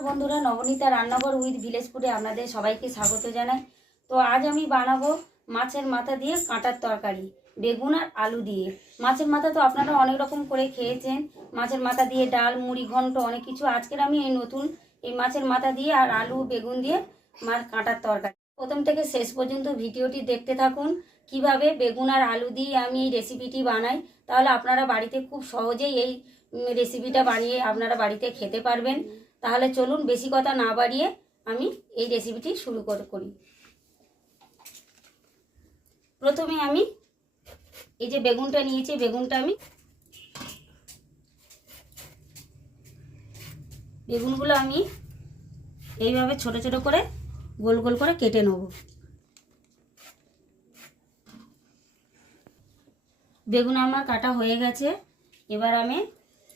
বন্ধুরা, নবনীতা রান্নাঘর with village ফুডে আপনাদের সবাইকে স্বাগত জানাই। তো আজ আমি বানাবো মাছের মাথা দিয়ে কাঁটার তরকারি, বেগুন আর আলু দিয়ে। মাছের মাথা তো আপনারা অনেক রকম করে খেয়েছেন, মাছের মাথা দিয়ে ডাল, মুড়ি ঘন্ট, অনেক কিছু। আজকের আমি এই নতুন এই মাছের মাথা দিয়ে আর আলু বেগুন দিয়ে কাঁটার তরকারি। প্রথম থেকে শেষ পর্যন্ত ভিডিওটি দেখতে থাকুন, কিভাবে বেগুন আর আলু দিয়ে আমি এই রেসিপিটি বানাই। তাহলে আপনারা বাড়িতে খুব সহজেই এই রেসিপিটা বানিয়ে আপনারা বাড়িতে খেতে পারবেন। তাহলে চলুন বেশি কথা না বাড়িয়ে আমি এই রেসিপিটি শুরু করি। প্রথমে আমি এই যে বেগুনটা নিয়েছি, বেগুনগুলো আমি এইভাবে ছোট ছোট করে গোল গোল করে কেটে নেব। বেগুন আমার কাটা হয়ে গেছে। এবার আমি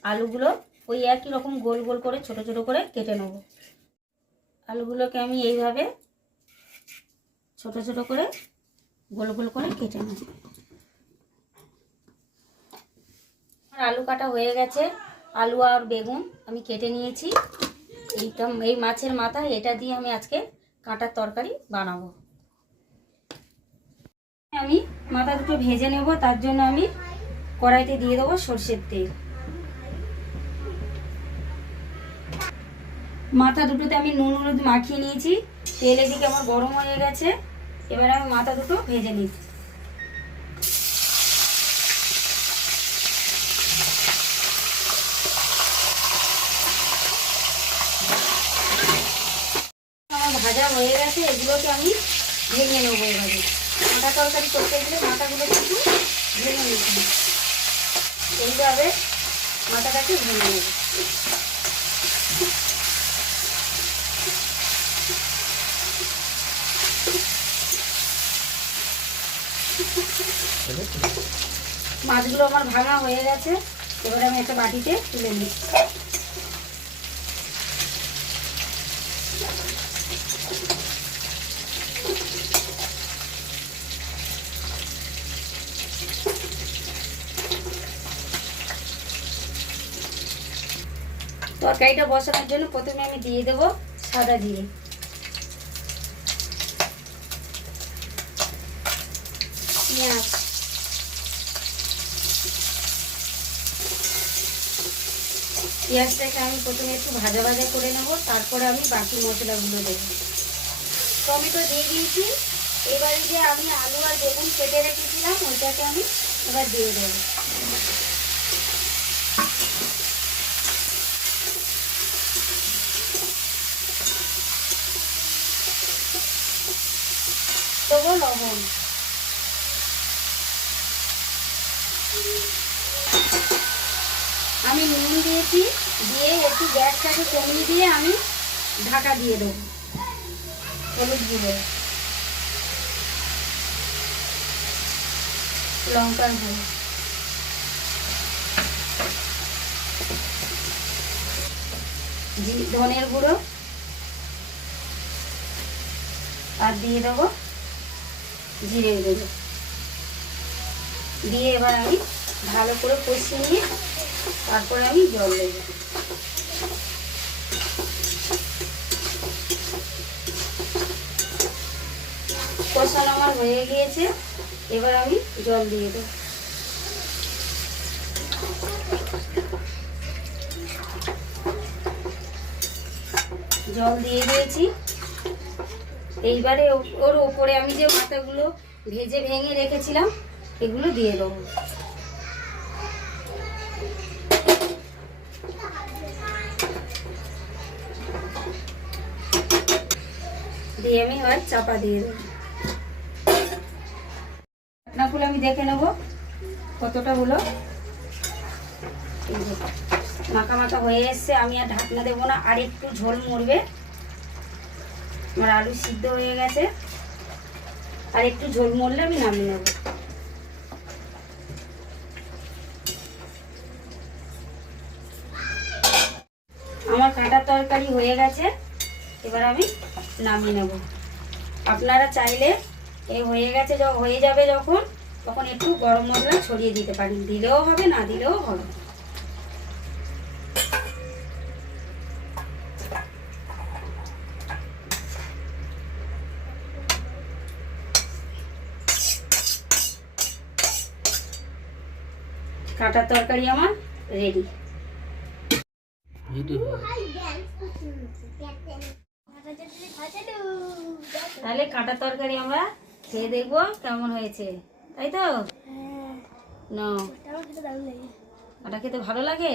আলুগুলো ওই একই রকম গোল গোল করে ছোট ছোট করে কেটে নেব। আলুগুলোকে আমি এইভাবে ছোট ছোট করে গোল গোল করে কেটে নেব। আলু কাটা হয়ে গেছে। আলু আর বেগুন আমি কেটে নিয়েছি। এই মাছের মাথা, এটা দিয়ে আমি আজকে কাঁটার তরকারি বানাবো। আমি মাথা দুটো ভেজে নেব। তার জন্য আমি কড়াইতে দিয়ে দেবো সরষের তেল। মাথা দুটোতে আমি নুন হলুদ মাখিয়ে নিয়েছি। তেল এদিকে আমার গরম হয়ে গেছে। এবার আমি মাথা দুটো ভেজে নিচ্ছি। আমার ভাজা হয়ে গেছে। এগুলোকে আমি ভেঙে নেবো। এভাবে কাঁটা তরকারি করতে গেলে মাথাগুলো কিন্তু ভেঙে নিচ্ছি। এইভাবে মাথাটাকে ভেঙে নেব। মাছগুলো আমার ভাঙা হয়ে গেছে। এবার আমি একটা বাটিতে তুলে নিচ্ছি। তরকারিটা বসানোর জন্য প্রথমে আমি দিয়ে দেব সাদা জিরে, পেঁয়াজ, পেঁয়াজটাকে আমি প্রথমে একটু ভাজা ভাজা করে নেব। তারপরে আমি বাকি মশলাগুলো দেব। টমেটো দিয়ে দিয়েছি। এবারে যে আমি আলু আর বেগুন কেটে রেখেছিলাম ওইটাকে আমি এবার দিয়ে দেব। দেবো লবণ। আমি নুন দিয়েছি, দিয়ে একটু গ্যাসটাকে কমিয়ে দিয়ে আমি ঢাকা দিয়ে দেবো। হলুদ গুঁড়ো, লঙ্কার গুঁড়ো, ধনের গুঁড়ো আর দিয়ে দেবো জিরের গুঁড়ো। দিয়ে এবার আমি ভালো করে কষিয়ে নিয়ে তারপরে আমি জল দেব। কষানো আমার হয়ে গিয়েছে। এবার আমি জল দিয়ে দেব। জল দিয়ে দিয়েছি। এইবারে ওর ওপরে আমি যে মাথাগুলো ভেঙে রেখেছিলাম এগুলো দিয়ে দেবো। দিয়ে আমি এবার চাপা দিয়ে দেবো। ঢাকনাগুলো আমি দেখে নেব কতটা হলো। মাখা মাখা হয়ে এসছে। আমি আর ঢাকনা দেবো না, আর একটু ঝোল মরবে। আমার আলু সিদ্ধ হয়ে গেছে, আর একটু ঝোল মরলে আমি নামিয়ে নেব। আমার কাঁটার তরকারি হয়ে গেছে। এবার আমি নামিয়ে নেব। আপনারা চাইলে হয়ে যাবে যখন, তখন একটু গরম মশলা ছড়িয়ে দিতে পারেন। দিলেও হবে, না দিলেও হবে। কাঁটার তরকারি আমার রেডি। তাহলে কাঁটার তরকারি আমরা খেয়ে দেখবো কেমন হয়েছে, তাই তো? না কাঁটা খেতে ভালো লাগে?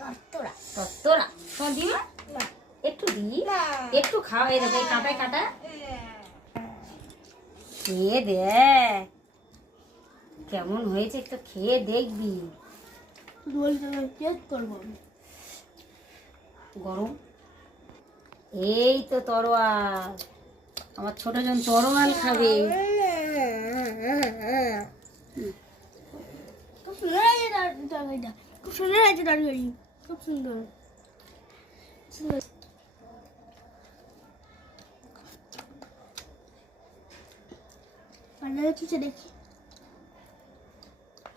তত্তরা তোমার দিই মা? একটু দিই, একটু খাও। এই দেখো এই কাঁটায় কাঁটা, খেয়ে দেখ কেমন হয়েছে, একটু খেয়ে দেখবি। গরম এই তো তরোয়াল, আমার ছোট জন তরোয়াল খাবে। খুব সুন্দর আছে তরকারিটা, খুব সুন্দর আছে তরকারি, খুব সুন্দর সুন্দর। পান্ডাটা কিছু দেখি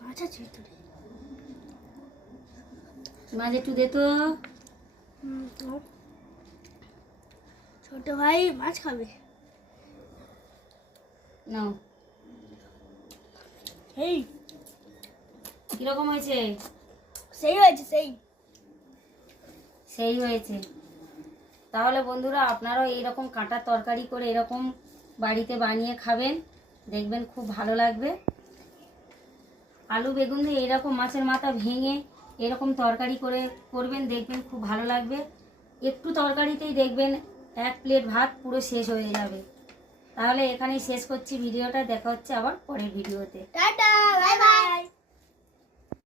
মাছ আছে ভিতরে। মাঝে একটু দে তো। ছোট ভাই মাছ খাবে। নাও। এই কিরকম হয়েছে? সেই হয়েছে, সেই হয়েছে। তাহলে বন্ধুরা আপনারাও এইরকম কাঁটার তরকারি করে এরকম বাড়িতে বানিয়ে খাবেন, দেখবেন খুব ভালো লাগবে। আলু বেগুন দিয়ে এরকম মাছের মাথা ভেঙে এরকম তরকারি করে করবেন, দেখবেন খুব ভালো লাগবে। একটু তরকারিতেই দেখবেন 1 প্লেট ভাত পুরো শেষ হয়ে যাবে। তাহলে এখানেই শেষ করছি ভিডিওটা, দেখা হচ্ছে আবার পরের ভিডিওতে। Tata, bye bye.